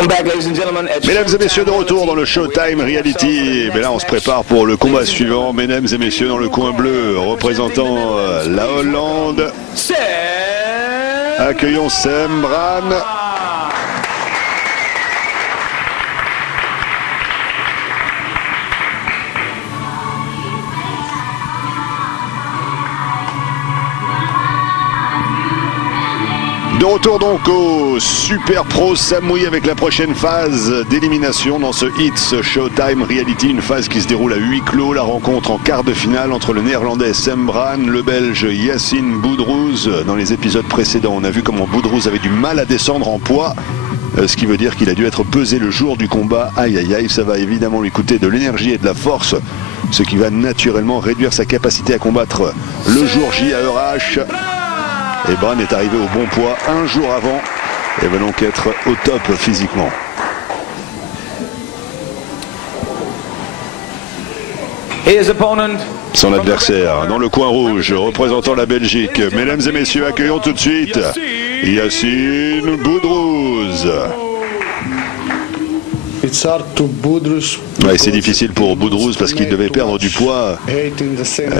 Mesdames et messieurs, de retour dans le Showtime Reality. Mais là, on se prépare pour le combat suivant. Mesdames et messieurs, dans le coin bleu, représentant la Hollande, accueillons Sam Bran. De retour donc au Super Pro Samui avec la prochaine phase d'élimination dans ce It's Showtime Reality, une phase qui se déroule à huis clos. La rencontre en quart de finale entre le néerlandais Sam Bran, le belge Yassine Boudrouz. Dans les épisodes précédents, on a vu comment Boudrouz avait du mal à descendre en poids, ce qui veut dire qu'il a dû être pesé le jour du combat. Aïe aïe aïe, ça va évidemment lui coûter de l'énergie et de la force, ce qui va naturellement réduire sa capacité à combattre le jour J à Eurach. Et Bran est arrivé au bon poids un jour avant et va donc être au top physiquement. Son adversaire dans le coin rouge, représentant la Belgique. Mesdames et messieurs, accueillons tout de suite Yassine Boudrouz. Ouais, c'est difficile pour Boudrouz parce qu'il devait perdre du poids.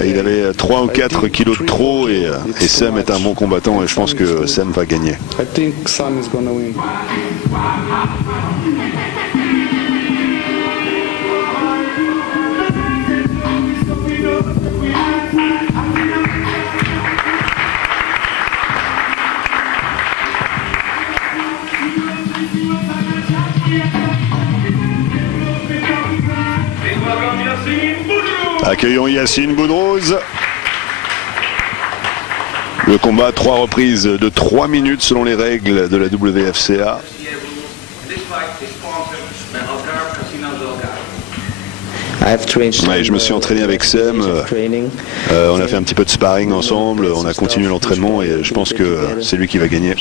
Il avait 3 ou 4 kilos de trop et Sam est un bon combattant et je pense que Sam va gagner. Accueillons Yassine Boudrouz. Le combat, 3 reprises de 3 minutes selon les règles de la WFCA. Ouais, je me suis entraîné avec Sam. On a fait un petit peu de sparring ensemble. On a continué l'entraînement et je pense que c'est lui qui va gagner.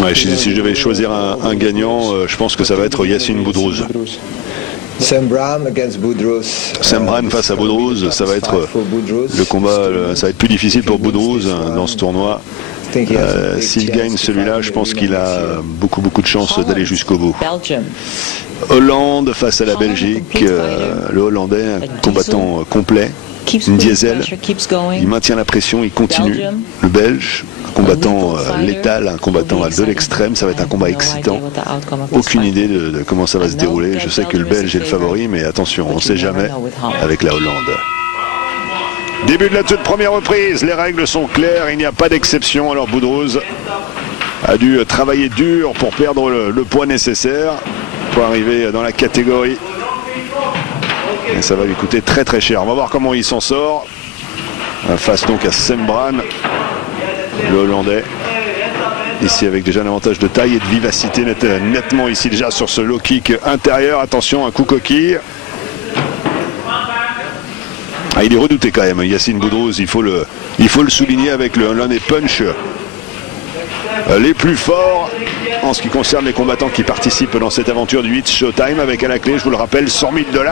Ouais, si je devais choisir un gagnant, je pense que ça va être Yassine Boudrouz. Sam Bran against Boudrouz. Sam Bran face à Boudrouz, ça va être le combat, ça va être plus difficile pour Boudrouz dans ce tournoi. S'il gagne celui-là, je pense qu'il a beaucoup de chances d'aller jusqu'au bout. Hollande face à la Belgique, le Hollandais, un combattant complet, une diesel, il maintient la pression, il continue. Le Belge, un combattant létal, un combattant de l'extrême, ça va être un combat excitant. Aucune idée de comment ça va se dérouler. Je sais que le Belge est le favori, mais attention, on ne sait jamais avec la Hollande. Début de la toute première reprise, les règles sont claires, il n'y a pas d'exception. Alors Boudrouz a dû travailler dur pour perdre le poids nécessaire pour arriver dans la catégorie. Et ça va lui coûter très cher. On va voir comment il s'en sort. Face donc à Sam Bran, le Hollandais. Ici avec déjà un avantage de taille et de vivacité nettement ici déjà sur ce low kick intérieur. Attention, un coup coquille. Ah, il est redouté quand même, Yassine Boudrouz, il faut le souligner avec l'un des punchs les plus forts en ce qui concerne les combattants qui participent dans cette aventure du It's Showtime, avec à la clé, je vous le rappelle, 100 000 $,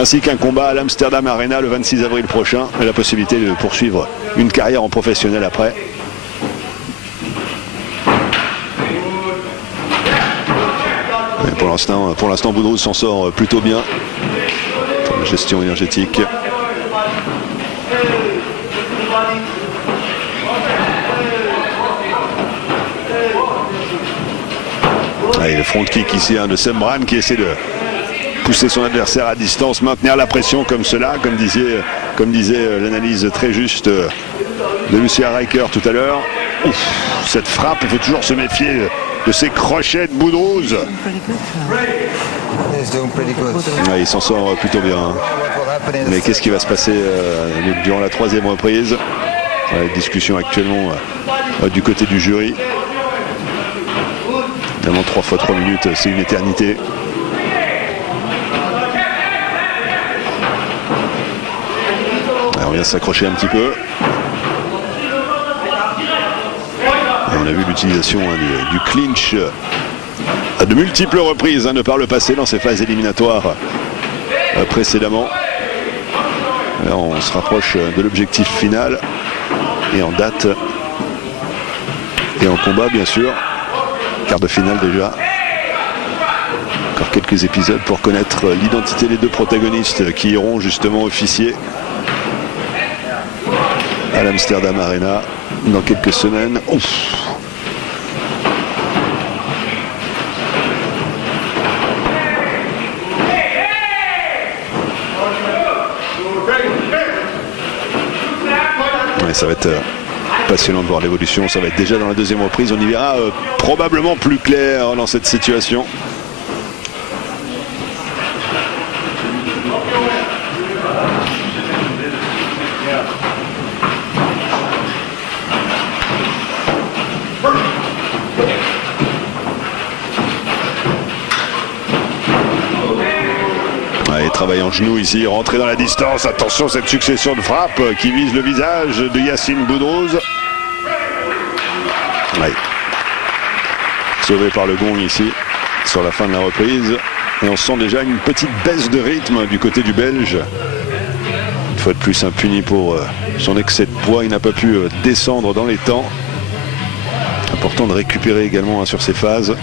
ainsi qu'un combat à l'Amsterdam Arena le 26 avril prochain, et la possibilité de poursuivre une carrière en professionnel après. Mais pour l'instant, Boudrouz s'en sort plutôt bien. La gestion énergétique. Allez, le front kick ici de Sam Bran qui essaie de pousser son adversaire à distance, maintenir la pression comme cela, comme disait l'analyse très juste de Lucia Riker tout à l'heure. Cette frappe, il faut toujours se méfier de ces crochets de Boudrouz. Ouais, il s'en sort plutôt bien. Mais qu'est-ce qui va se passer durant la 3e reprise? Discussion actuellement du côté du jury. Évidemment, 3 fois 3 minutes, c'est une éternité. Alors, on vient s'accrocher un petit peu. Et on a vu l'utilisation du clinch à de multiples reprises de par le passé dans ces phases éliminatoires précédemment. Alors, on se rapproche de l'objectif final. et en date et en combat bien sûr. Quart de finale déjà. Encore quelques épisodes pour connaître l'identité des deux protagonistes qui iront justement officier à l'Amsterdam Arena dans quelques semaines. Ouf. Ouais, ça va être passionnant de voir l'évolution. Ça va être déjà dans la deuxième reprise. On y verra probablement plus clair dans cette situation. Travail en genou ici, rentrer dans la distance. Attention, cette succession de frappes qui vise le visage de Yacine Boudrouz. Ouais. Sauvé par le gong ici sur la fin de la reprise. Et on sent déjà une petite baisse de rythme du côté du Belge. Une fois de plus impuni pour son excès de poids. Il n'a pas pu descendre dans les temps. Important de récupérer également sur ces phases.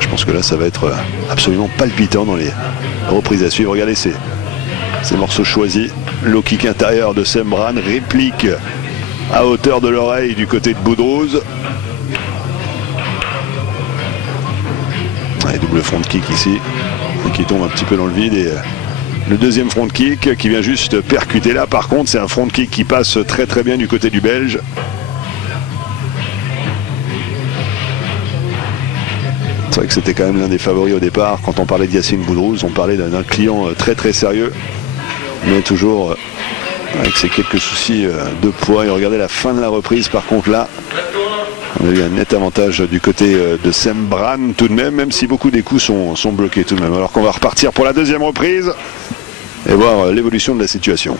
Je pense que là ça va être absolument palpitant dans les reprises à suivre. Regardez ces morceaux choisis. Low kick intérieur de Sembran, réplique à hauteur de l'oreille du côté de Boudrouz. Et double front kick ici qui tombe un petit peu dans le vide. Et le deuxième front kick qui vient juste percuter là. Par contre c'est un front kick qui passe très très bien du côté du Belge. C'est vrai que c'était quand même l'un des favoris au départ. Quand on parlait de Yacine Boudrouz, on parlait d'un client très très sérieux, mais toujours avec ses quelques soucis de poids. Et regardez la fin de la reprise, par contre là, on a eu un net avantage du côté de Sembran tout de même si beaucoup des coups sont bloqués tout de même. Alors qu'on va repartir pour la deuxième reprise et voir l'évolution de la situation.